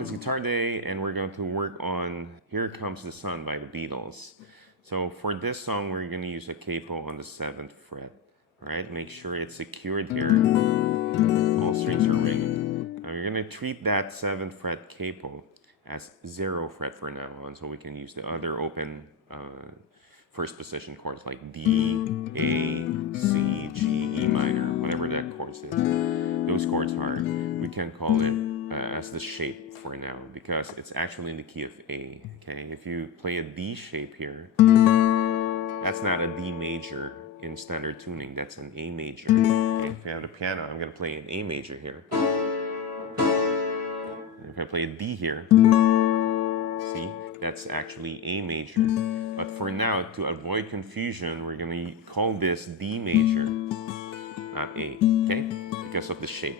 everyone, it's Guitar Day and we're going to work on Here Comes the Sun by the Beatles. So for this song we're going to use a capo on the 7th fret. Alright, make sure it's secured here. All strings are ringing. Now you're going to treat that 7th fret capo as 0 fret for now on, so we can use the other open first position chords like D, A, C, G, E minor, whatever that chord is. Those chords are, we can call it as the shape for now because it's actually in the key of A. Okay, if you play a D shape here, that's not a D major in standard tuning, that's an A major. Okay, if you have the piano, I'm going to play an A major here. If I play a D here, see, that's actually A major. But for now, to avoid confusion, we're going to call this D major, not A, okay? Because of the shape.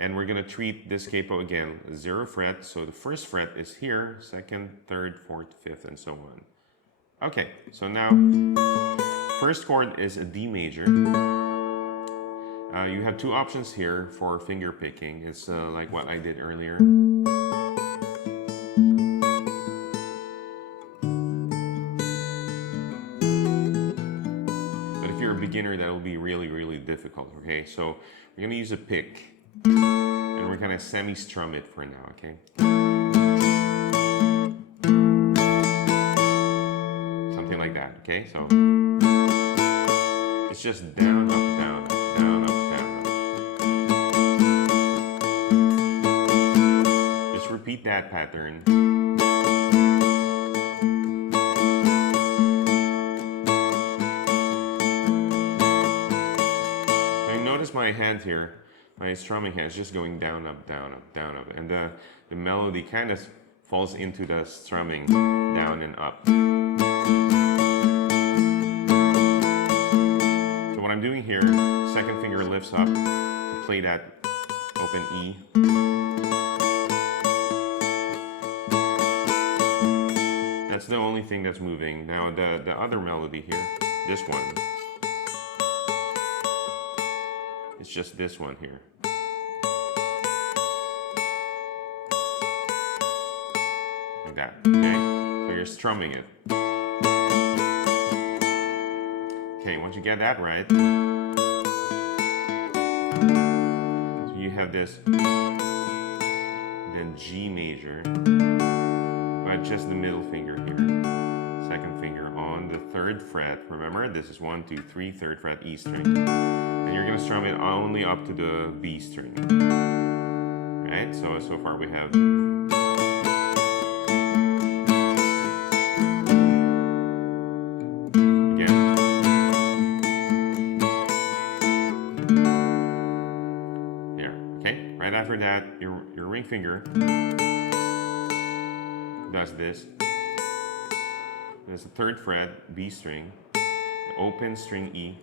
And we're going to treat this capo again, 0 fret. So the first fret is here, 2nd, 3rd, 4th, 5th, and so on. Okay, so now, first chord is a D major. You have two options here for finger picking. It's like what I did earlier. But if you're a beginner, that will be really difficult, okay? So we're going to use a pick. And we're going to semi-strum it for now, okay? Something like that, okay? So it's just down, up, down, up, down, up, down, up. Just repeat that pattern. Now notice my hand here. My strumming hand is just going down, up, down, up, down, up. And the melody kind of falls into the strumming down and up. So what I'm doing here, second finger lifts up to play that open E. That's the only thing that's moving. Now the other melody here, this one, it's just this one here. Like that, okay? So you're strumming it. Okay, once you get that right, so you have this, then G major, but just the middle finger here. Second finger on the 3rd fret. Remember, this is 1, 2, 3, 3rd fret, E string. And you're going to strum it only up to the B string. Right? So far we have. Again. There. Okay? Right after that, your ring finger does this. There's the 3rd fret, B string, open string E,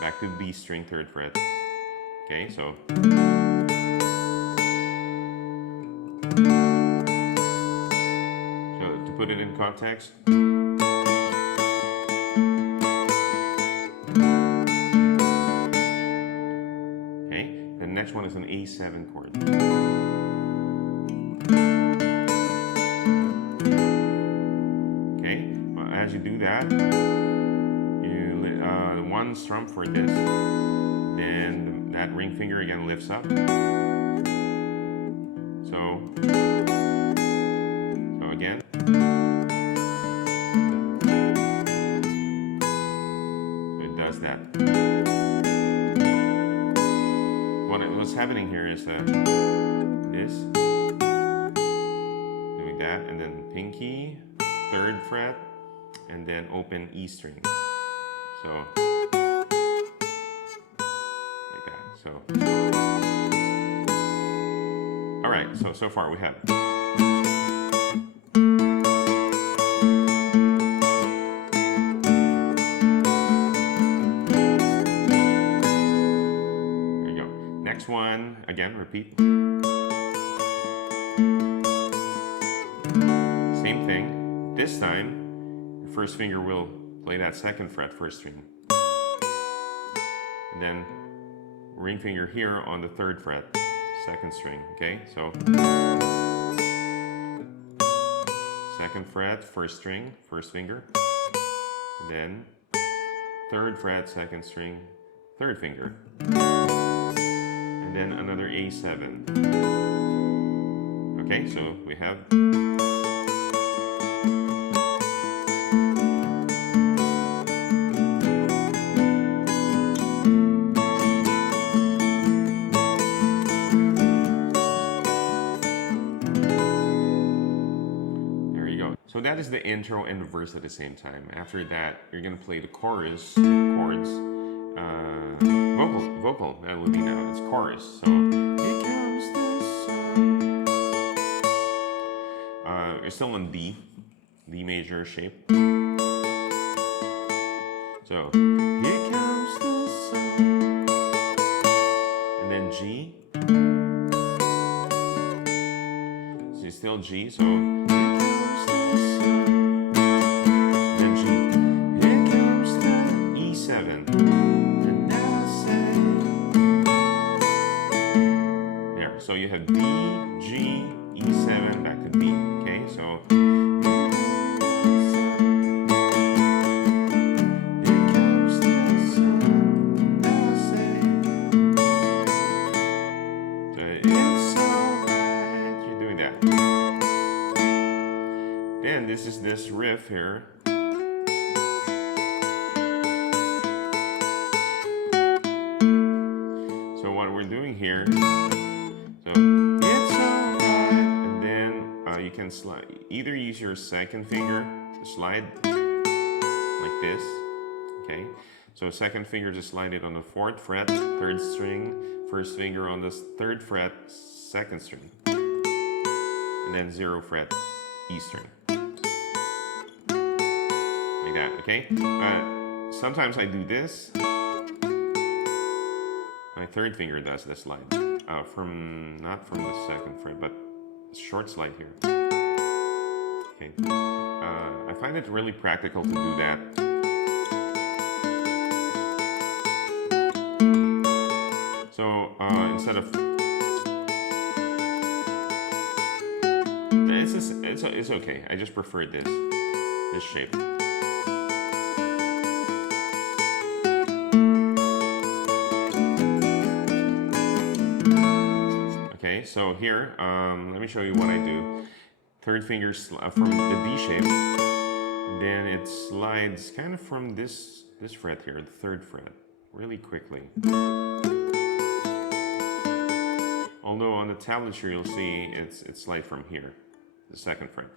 back to B string, 3rd fret. Okay, so. So to put it in context. Okay, the next one is an A7 chord. As you do that, you one strum for this, then that ring finger again lifts up. So again. So it does that. What's happening here is this, doing that, and then pinky, 3rd fret, and then open E string. So, like that. So, all right. So far we have. There you go. Next one, again, repeat. Same thing. This time, first finger will play that 2nd fret, 1st string. And then ring finger here on the 3rd fret, 2nd string, okay? So second fret, first string, first finger, and then third fret, second string, third finger, and then another A7. Okay, so we have So that is the intro and the verse at the same time. After that, you're gonna play the chorus chords. Vocal, that would be now, it's chorus. So, here comes the sun. You're still in D major shape. So, here comes the sun. And then G. So you're still G, so here comes the sun. Then G. Here comes the E7. And now say. There. So you have D, G, E7, back to D. Okay, so. Here comes the sun. Now say. So it's alright. You're doing that. Then this is this riff here. So what we're doing here, so it's alright, and then you can slide, either use your second finger to slide like this, okay? So second finger to slide it on the 4th fret, 3rd string, first finger on the 3rd fret, 2nd string, and then 0 fret, E string. Like that, okay? Sometimes I do this. My 3rd finger does the slide. Not from the 2nd fret, but a short slide here. Okay. I find it really practical to do that. So instead of it's okay. I just prefer this shape. Okay, so here, let me show you what I do. 3rd finger from the D shape, and then it slides kind of from this fret here, the 3rd fret, really quickly. Although on the tablature you'll see it's slide from here, the 2nd fret.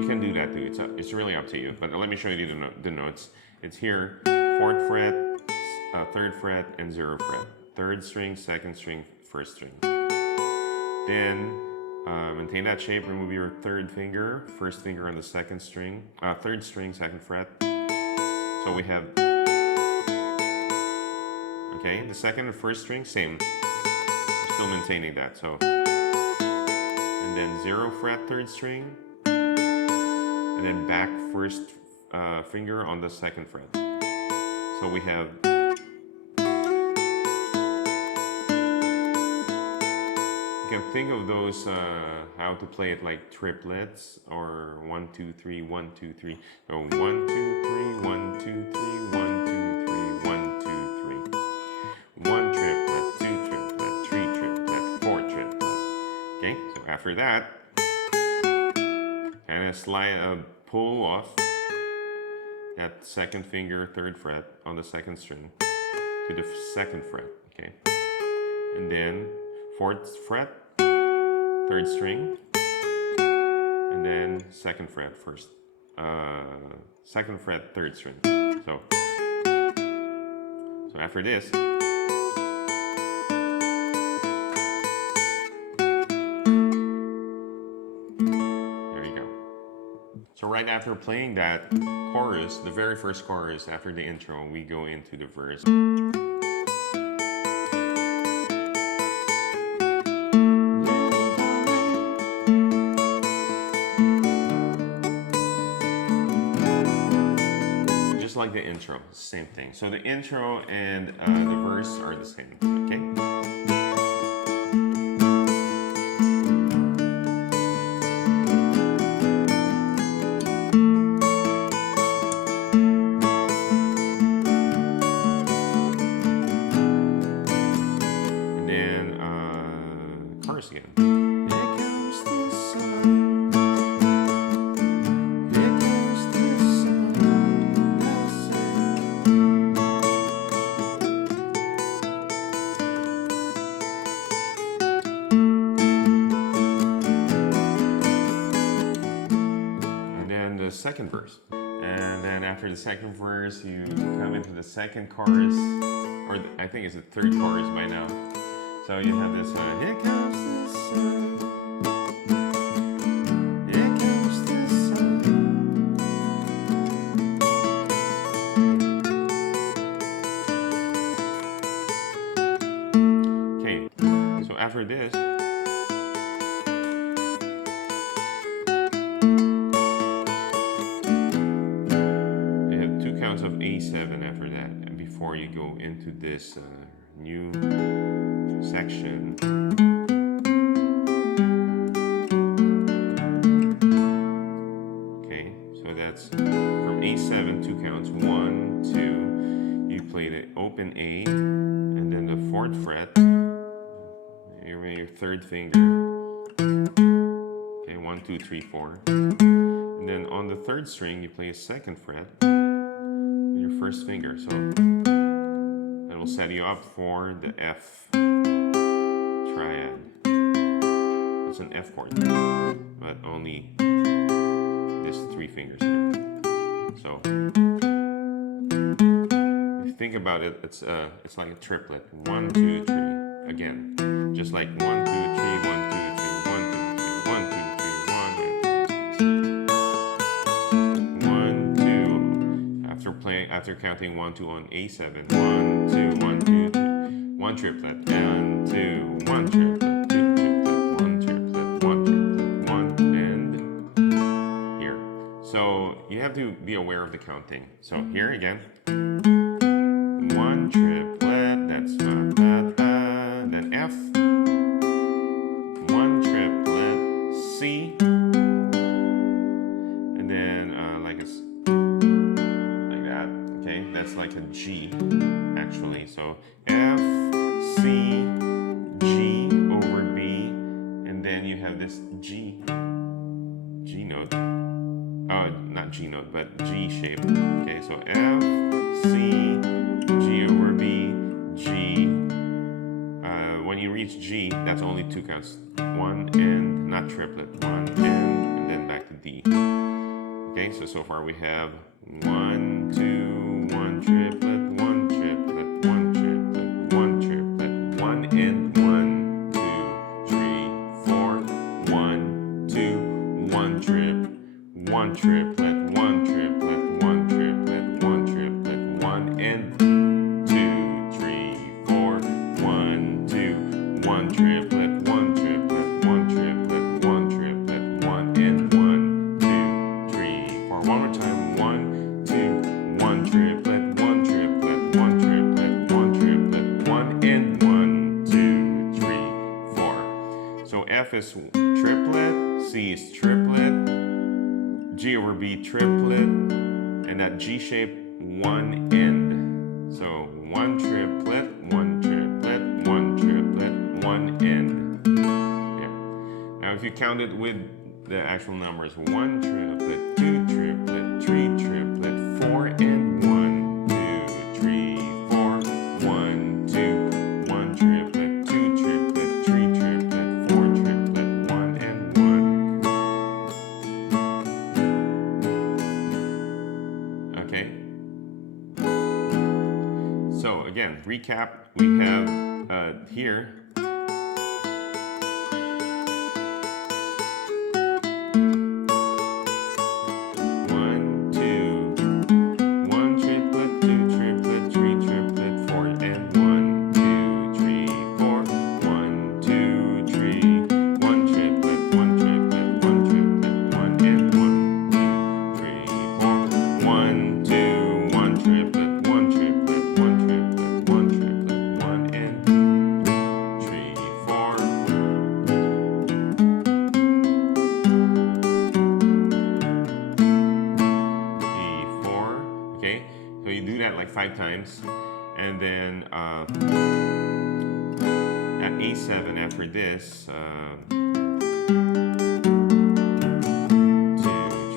You can do that too. It's really up to you. But let me show you the notes. It's here, 4th fret, 3rd fret, and 0 fret. 3rd string, 2nd string, 1st string. Then maintain that shape. Remove your 3rd finger, 1st finger on the 2nd string, 3rd string, 2nd fret. So we have. Okay, the 2nd and 1st string, same. We're still maintaining that. So, and then 0 fret, 3rd string, and then back 1st finger on the 2nd fret. So we have. You can think of those how to play it like triplets or 1 2 3 1 2 3. So 1 2 3 1 2 3 1 2 3 1 2 3. 1 triplet, 2 triplet, 3 triplet, 4 triplet. Okay, so after that, kind of slide, pull off that 2nd finger, 3rd fret on the 2nd string to the 2nd fret. Okay, and then 4th fret, 3rd string, and then 2nd fret, 2nd fret, 3rd string. So after this. So right after playing that chorus, the very first chorus after the intro, we go into the verse. Just like the intro, same thing. So the intro and the verse are the same, okay? chorus again. Here comes the sun. Here comes the sun. And then the second verse. And then after the second verse, you come into the second chorus, or I think it's the third chorus by now. So you have this, here comes the sun, here comes the sun. Okay, so after this, of A7 after that, and before you go into this new section. Okay, so that's from A7, 2 counts, 1, 2. You play the open A, and then the 4th fret. Your 3rd finger. Okay, 1, 2, 3, 4. And then on the 3rd string, you play a 2nd fret. Your 1st finger, so that will set you up for the F triad. It's an F chord, but only this 3 fingers here. So if you think about it, it's like a triplet. 1, 2, 3. Again, just like 1, 2, 3, 1, 2, 3, 1, 2, 3, 1, 2, 3, 1, 2, 3. After counting 1, 2 on A7, 1, 2, 1, 2, 3, 1 triplet, and 2, 1 triplet, 2 triplet, 1 triplet, 1 triplet, 1, and here. So you have to be aware of the counting. So here again, 1 triplet, that's then F, 1 triplet, C, and then like it's that's like a G, actually. So F, C, G over B, and then you have this G note. Not G note, but G shape. Okay, so F, C, G over B, G. When you reach G, that's only 2 counts. 1 and, not triplet, 1 and then back to D. Okay, so far we have 1, 2, 1 triplet, 1 triplet, 1 triplet, 1 triplet, 1 and 1, 2, 3, 4, 1, 2, 1 trip, 1 triplet, 1 triplet, 1 triplet, 1 triplet, 1 and 2, 3, 4, 1, 2, 1 triplet, 1 triplet, 1 triplet, 1 triplet, 1 and 1, 2, 3, 4. One more time. 1, 2, 1 triplet, 1 triplet, 1 triplet, 1 triplet, 1 and 1, 2, 3, 4. So F is triplet, C is triplet, G over B triplet, and that G shape 1 end. So 1 triplet, 1 triplet, 1 triplet, 1 end. Yeah. Now if you count it with the actual numbers, 1 triplet, 2 triplet, 3 triplet, 4 and 1, 2, 3, 4, 1, 2, 1 triplet, 2 triplet, 3 triplet, 4 triplet, 1 and 1. Okay. So again, recap, we have here like 5 times, and then that A7 after this. 2,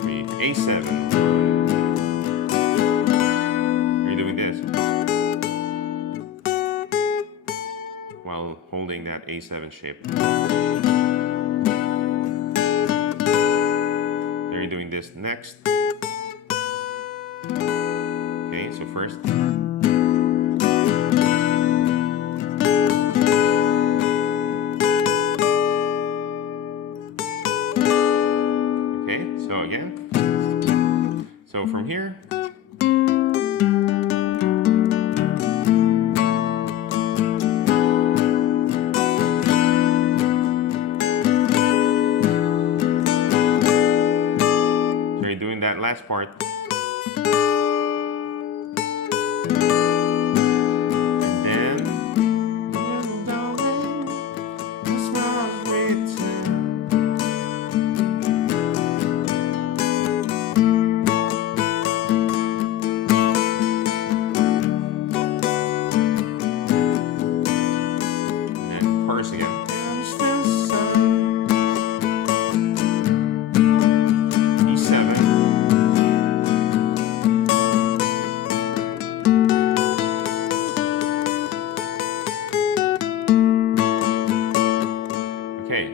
3, A7. You're doing this while holding that A7 shape. Then you're doing this next. Okay, so first. Okay, so again. So from here. So you're doing that last part.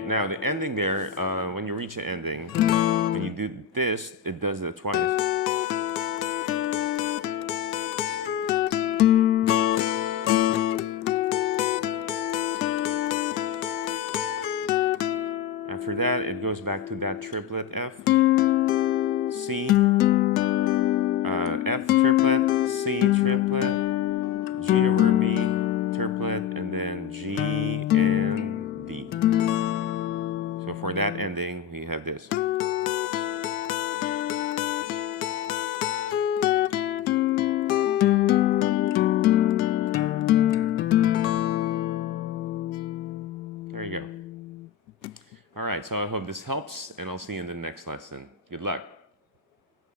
Now the ending there, when you reach the ending, when you do this, it does that twice. After that, it goes back to that triplet F, C, F triplet, C triplet, G over B triplet, and then G and D. So for that ending, we have this. There you go. All right, so I hope this helps, and I'll see you in the next lesson. Good luck.